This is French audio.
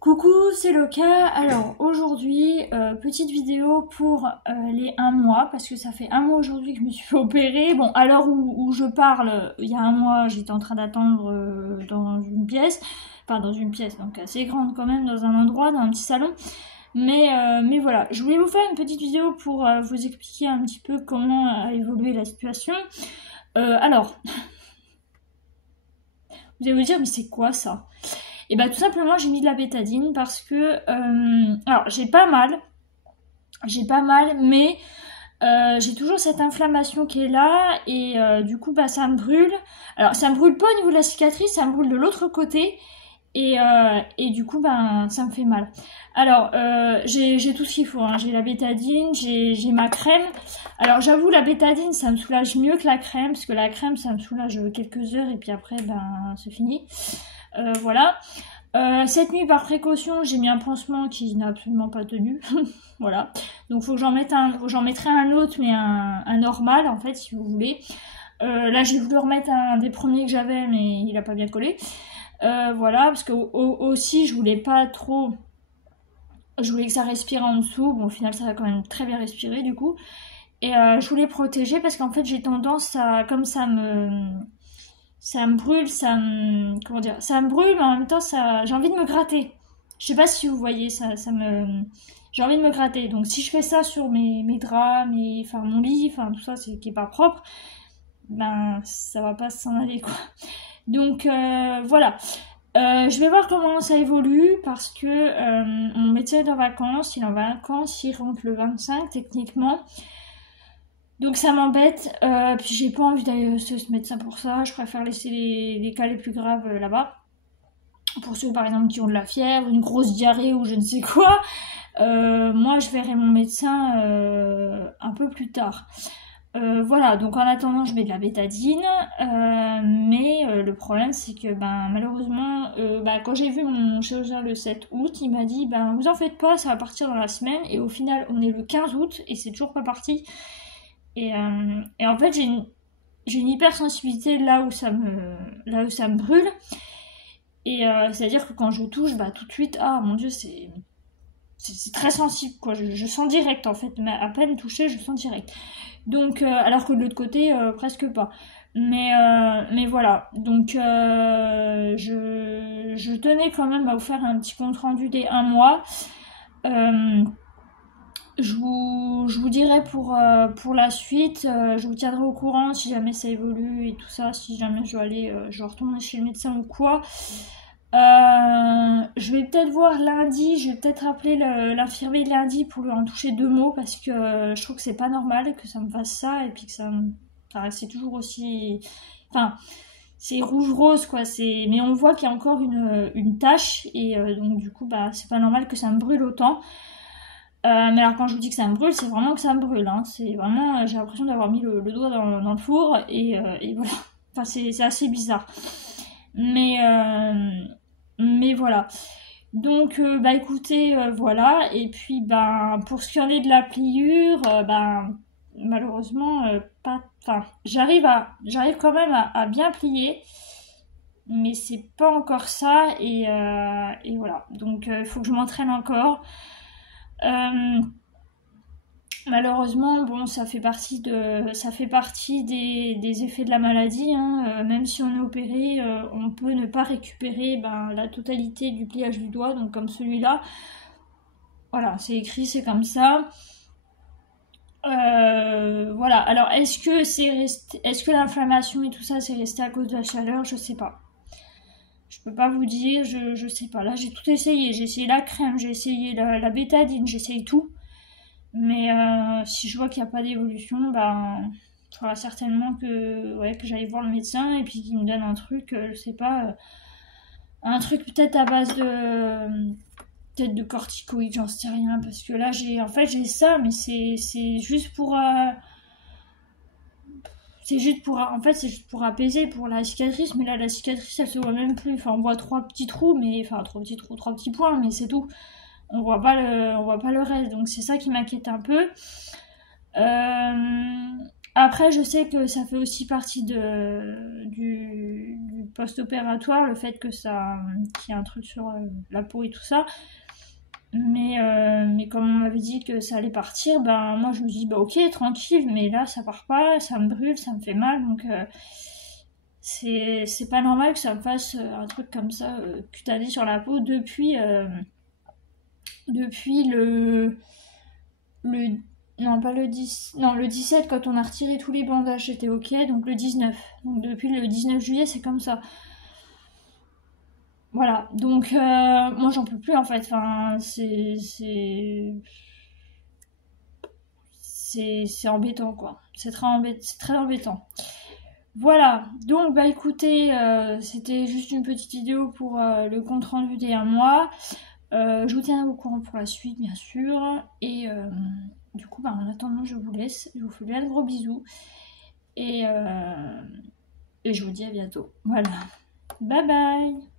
Coucou, c'est Loka. Alors aujourd'hui, petite vidéo pour les 1 mois, parce que ça fait 1 mois aujourd'hui que je me suis fait opérer. Bon, à l'heure où je parle, il y a 1 mois, j'étais en train d'attendre dans une pièce, enfin dans une pièce, donc assez grande quand même, dans un endroit, dans un petit salon. Mais voilà, je voulais vous faire une petite vidéo pour vous expliquer un petit peu comment a évolué la situation. Alors, vous allez vous dire, mais c'est quoi ça? Et bah tout simplement j'ai mis de la bétadine parce que alors j'ai pas mal, mais j'ai toujours cette inflammation qui est là et du coup bah ça me brûle. Alors ça me brûle pas au niveau de la cicatrice, ça me brûle de l'autre côté et du coup ben ça me fait mal. Alors j'ai tout ce qu'il faut, hein. J'ai la bétadine, j'ai ma crème. Alors j'avoue la bétadine ça me soulage mieux que la crème parce que la crème ça me soulage quelques heures et puis après ben c'est fini. Voilà. Cette nuit, par précaution, j'ai mis un pansement qui n'a absolument pas tenu. Voilà. Donc, faut que j'en mette j'en mettrai un autre, mais un normal, en fait, si vous voulez. Là, j'ai voulu remettre un des premiers que j'avais, mais il a pas bien collé. Voilà, parce que aussi, je voulais pas trop. Je voulais que ça respire en dessous. Bon, au final, ça va quand même très bien respirer, du coup. Et je voulais protéger parce qu'en fait, j'ai tendance à, comme ça me brûle, comment dire, ça me brûle, mais en même temps, j'ai envie de me gratter. Je sais pas si vous voyez, j'ai envie de me gratter. Donc, si je fais ça sur mes draps, enfin, mon lit, enfin, tout ça, qui est pas propre, ben, ça va pas s'en aller, quoi. Donc, voilà. Je vais voir comment ça évolue parce que mon médecin est en vacances. Il est en vacances, il rentre le 25 techniquement. Donc ça m'embête, puis j'ai pas envie d'aller ce médecin pour ça, je préfère laisser les cas les plus graves là-bas. Pour ceux par exemple qui ont de la fièvre, une grosse diarrhée ou je ne sais quoi, moi je verrai mon médecin un peu plus tard. Voilà, donc en attendant je mets de la bétadine, mais le problème c'est que ben, malheureusement, quand j'ai vu mon chirurgien le 7 août, il m'a dit ben vous en faites pas, ça va partir dans la semaine, et au final on est le 15 août et c'est toujours pas parti. Et en fait, j'ai une hypersensibilité là où ça me brûle. Et c'est-à-dire que quand je touche, bah tout de suite, ah mon dieu, c'est très sensible, quoi. Je sens direct, en fait. Mais à peine touché, je sens direct. Donc, alors que de l'autre côté, presque pas. Mais voilà. Donc, je tenais quand même à vous faire un petit compte rendu des 1 mois. Euh, je vous dirai pour la suite, je vous tiendrai au courant si jamais ça évolue et tout ça, si jamais je dois aller, je retourne chez le médecin ou quoi. Je vais peut-être voir lundi, je vais peut-être appeler l'infirmier lundi pour lui en toucher 2 mots parce que je trouve que c'est pas normal que ça me fasse ça et puis que c'est toujours aussi. Enfin, c'est rouge-rose quoi, mais on voit qu'il y a encore une tache et donc du coup, bah, c'est pas normal que ça me brûle autant. Mais alors quand je vous dis que ça me brûle, c'est vraiment que ça me brûle, hein. C'est vraiment, j'ai l'impression d'avoir mis le doigt dans le four et voilà. Enfin c'est assez bizarre. Mais, mais voilà. Donc bah écoutez, voilà. Et puis bah pour ce qui en est de la pliure, bah malheureusement pas. Enfin j'arrive quand même à bien plier. Mais c'est pas encore ça et voilà. Donc il faut que je m'entraîne encore. Euh, Malheureusement, bon, ça fait partie des effets de la maladie, hein. Même si on est opéré, on peut ne pas récupérer ben, la totalité du pliage du doigt, donc comme celui-là. Voilà, c'est écrit, c'est comme ça. Voilà. Alors, est-ce que l'inflammation et tout ça, c'est resté à cause de la chaleur? Je sais pas. Je peux pas vous dire, je sais pas. Là, j'ai tout essayé. J'ai essayé la crème, j'ai essayé la bétadine, j'ai essayé tout. Mais si je vois qu'il n'y a pas d'évolution, ben, il faudra certainement que j'aille voir le médecin et puis qu'il me donne un truc, je sais pas, un truc peut-être à base peut-être de corticoïdes, j'en sais rien, parce que là j'ai ça, mais c'est juste pour c'est juste pour apaiser pour la cicatrice, mais là la cicatrice elle se voit même plus. Enfin on voit 3 petits trous, mais enfin 3 petits trous, 3 petits points, mais c'est tout. On voit pas le reste, donc c'est ça qui m'inquiète un peu. Après, je sais que ça fait aussi partie du post-opératoire, le fait que qu'il y a un truc sur la peau et tout ça. Mais comme on m'avait dit que ça allait partir, ben moi je me dis bah ok, tranquille, mais là ça part pas, ça me brûle, ça me fait mal, donc c'est pas normal que ça me fasse un truc comme ça cutané sur la peau depuis le non pas le 10 non le 17 quand on a retiré tous les bandages c'était ok, donc le 19, donc depuis le 19 juillet c'est comme ça. Voilà, donc moi j'en peux plus en fait, enfin c'est embêtant quoi, c'est très embêtant. Voilà, donc bah écoutez, c'était juste une petite vidéo pour le compte rendu des 1 mois. Je vous tiens au courant pour la suite bien sûr, et du coup bah en attendant je vous laisse, je vous fais bien de gros bisous, et, et je vous dis à bientôt. Voilà, bye bye.